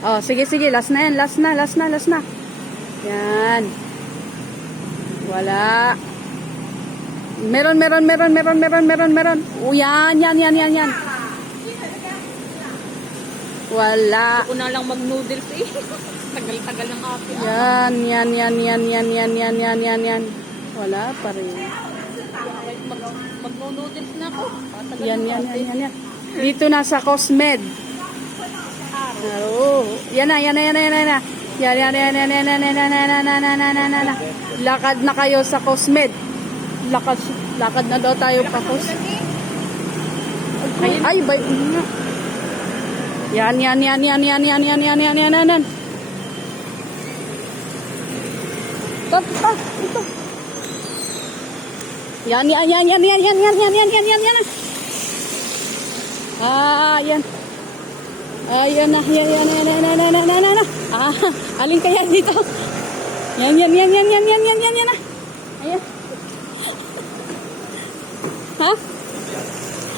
Oh, sige, sige. Last na yan. Last na, last na, last na. Yan. Wala. Meron, meron, meron, meron, meron, meron, meron. O, yan, yan, yan, yan, yan. Wala. Ako na lang mag-noodles eh. Tagal-tagal ng ah. Yan, yan, yan, yan, yan, yan, yan, yan, yan, yan. Wala pa rin. Mag, mag-noodles na ako. Yan, yan, yan, yan, yan. Dito na sa Cosmed. Oo. Yan na, yan na, yan na, yan na, yan. Yan, yan, yan, yan, yan, yan, yan, yan, yan, yan, yan, yan. Lakad na kayo sa Cosmed. Lakad, lakad na daw tayo pa Cosmed. Ay, ba, yan, yan, yan, yan, yan, yan, yan, yan, yan, yan, yan, yan. Ito, ito, ito. Yan, yan, yan, yan, yan, yan, yan, yan, yan, yan, yan, yan. Ah, yan. Ayan na, yan, yan, yan, yan, yan, yan, yan, yan, yan. Ah, alin kaya dito? Yan, yan, yan, yan, yan, yan, yan, yan, yan, ah. Ayan. Ha?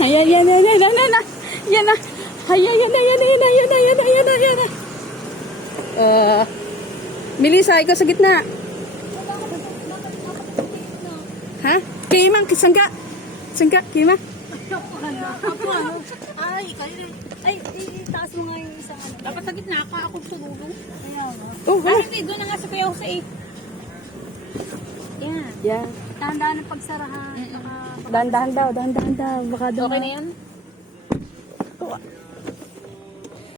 Ayan, yan, yan, yan, yan, yan, yan, ah. Ayan, yan, yan, yan, yan, yan, yan, yan, yan, yan. Uh, Melissa, ikaw sa gitna. Ha? Kima, sangga. Sangga, kima. Ay, kayo rin. Ay, Dapat sa gitna ka ako. Kaya nga. Oh, Ay, ha? hindi. Doon na nga sa kuya ko sa eh. Yan. Yeah. Tandaan ng pagsarahan. Baka Dahan-dahan daw, dahan-dahan daw. Baka daw. Okay na yan? Oh,